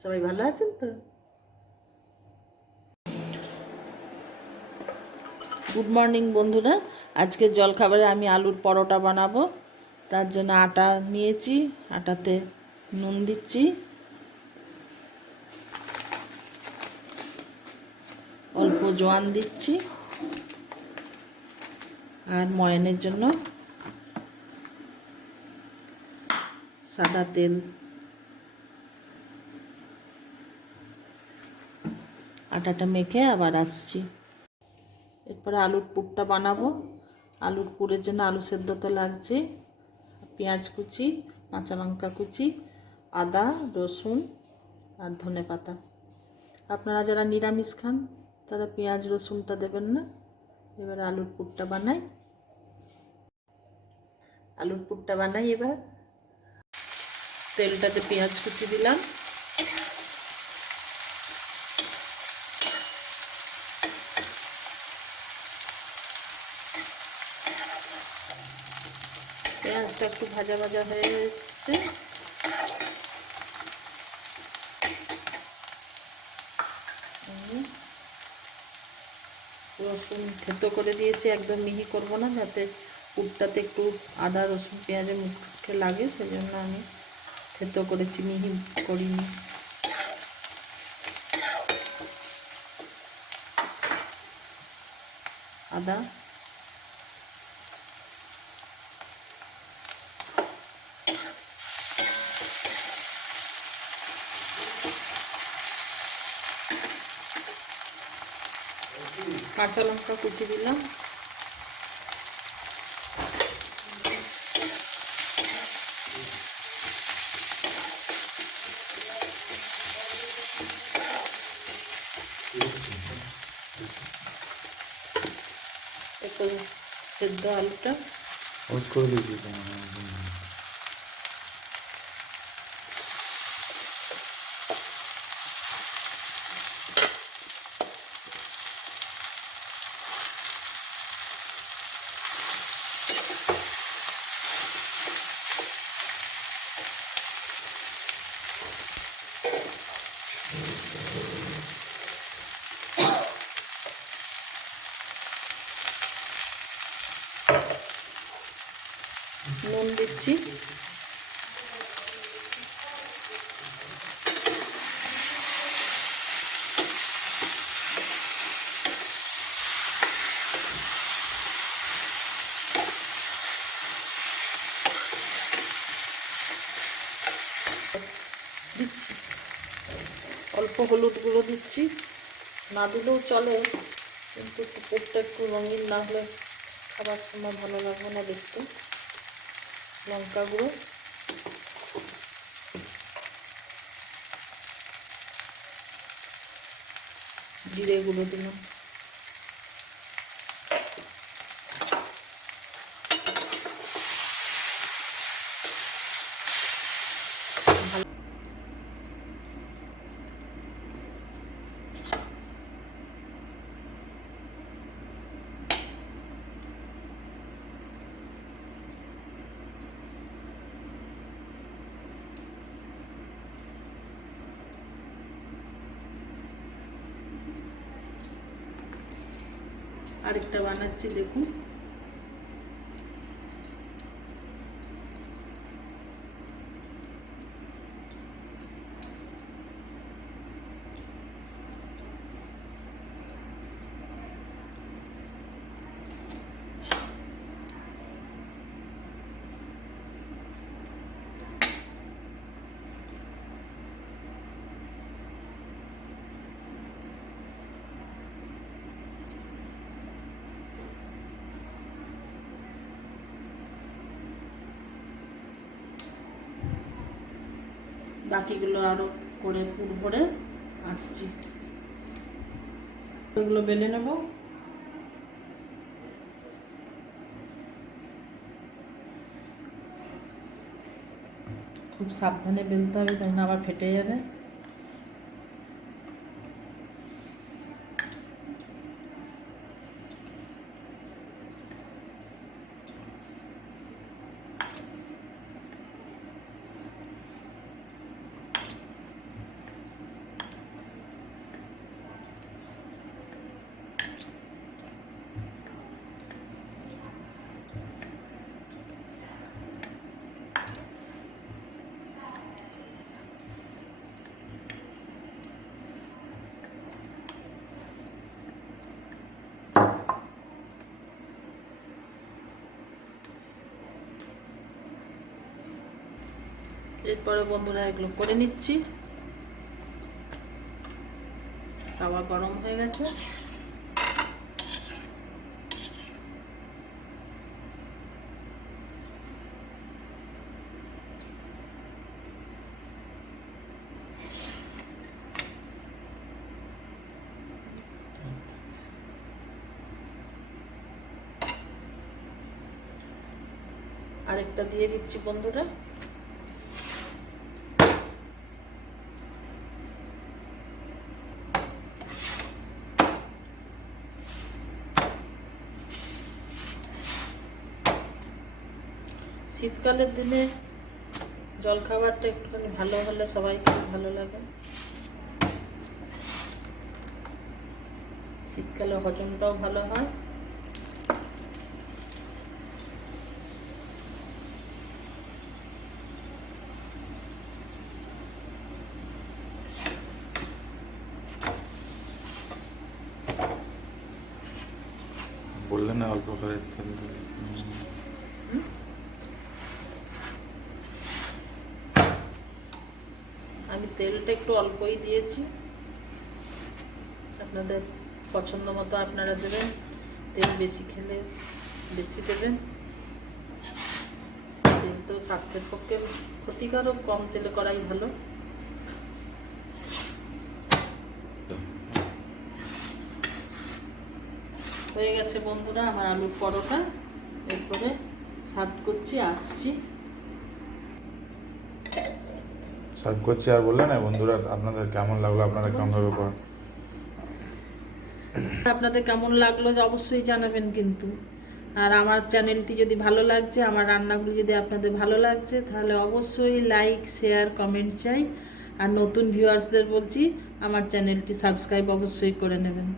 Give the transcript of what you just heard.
সবাই ভালো আছেন তো? গুড মর্নিং বন্ধুরা। আজকে জলখাবারে আমি আলুর পরোটা বানাবো। তার জন্য আটা নিয়েছি, আটাতে নুন দিচ্ছি। অল্প জোয়ান দিচ্ছি। আর ময়নের জন্য সাদা তেল আটাটা মেখে আবার আসছি। এরপরে আলুর পুরটা বানাবো। আলুর পুরের জন্য আলু সেদ্ধ তো লাগছে। পেঁয়াজ কুচি, কাঁচা লঙ্কা কুচি, আদা, রসুন আর ধনে পাতা। আপনারা যারা নিরামিষ খান, তারা পেঁয়াজ, রসুনটা দেবেন না। এবার আলুর পুরটা বানাই। আলুর পুরটা বানাই এবার। তেলটাতে পেঁয়াজ কুচি দিলাম। পেঁয়াজটা একটু ভাজা ভাজা হয়ে এসছে। রসুন থেতো করে দিয়েছি, একদম মিহি করব না, যাতে পুরটাতে একটু আদা, রসুন পেঁয়াজের মুখে লাগে, সেজন্য আমি থেতো করেছি, মিহি করিনি। আদা কাঁচা লঙ্কা কুচি দিলাম। সেদ্ধ আলুটা। করে দিয়েছি নুন দিচ্ছি। দিচ্ছি। অল্প হলুদ গুঁড়ো দিচ্ছি। না দিলেও চলে, কিন্তু কুকুরটা একটু রঙিন না হলে খাবার সময় ভালো লাগবে না দেখতে। লঙ্কা গুঁড়ো জিরে গুঁড়ো দিলাম। আরেকটা বানাচ্ছি দেখুন। বাকিগুলো আরও করে পুর ভরে আসছি। ওগুলো বেলে নেব। খুব সাবধানে বেলতে হবে তাই না আবার ফেটে যাবে। এরপরে বন্ধুরা এগুলো করে নিচ্ছি। তাওয়া গরম হয়ে গেছে। আরেকটা দিয়ে দিচ্ছি বন্ধুরা। শীতকালের দিনে জলখাবারটা একটুখানি ভালো হলে সবাই খুব ভালো লাগে। শীতকালে হজমটাও ভালো হয়। বললেন অল্প করে তেল দিয়ে। আমি তেলটা একটু অল্পই দিয়েছি। আপনাদের পছন্দ মতো আপনারা দেবেন। তেল বেশি খেলে বেশি দেবেন। তেল তো স্বাস্থ্যের পক্ষে ক্ষতিকারক, কম তেলে করাই ভালো। হয়ে গেছে বন্ধুরা আমার আলুর পরোটা। এরপরে সার্ভ করছি, আসছি। সার্ভ করছি আর বললেন না বন্ধুরা আপনাদের কেমন লাগল? আপনারা কেমন করেন আপনাদের কেমন লাগল অবশ্যই জানাবেন কিন্তু। আর আমার চ্যানেলটি যদি ভালো লাগছে আমার রান্নাগুলি যদি আপনাদের ভালো লাগছে তাহলে অবশ্যই লাইক শেয়ার কমেন্ট চাই। আর নতুন ভিউয়ার্সদের বলছি আমার চ্যানেলটি সাবস্ক্রাইব অবশ্যই করে নেবেন।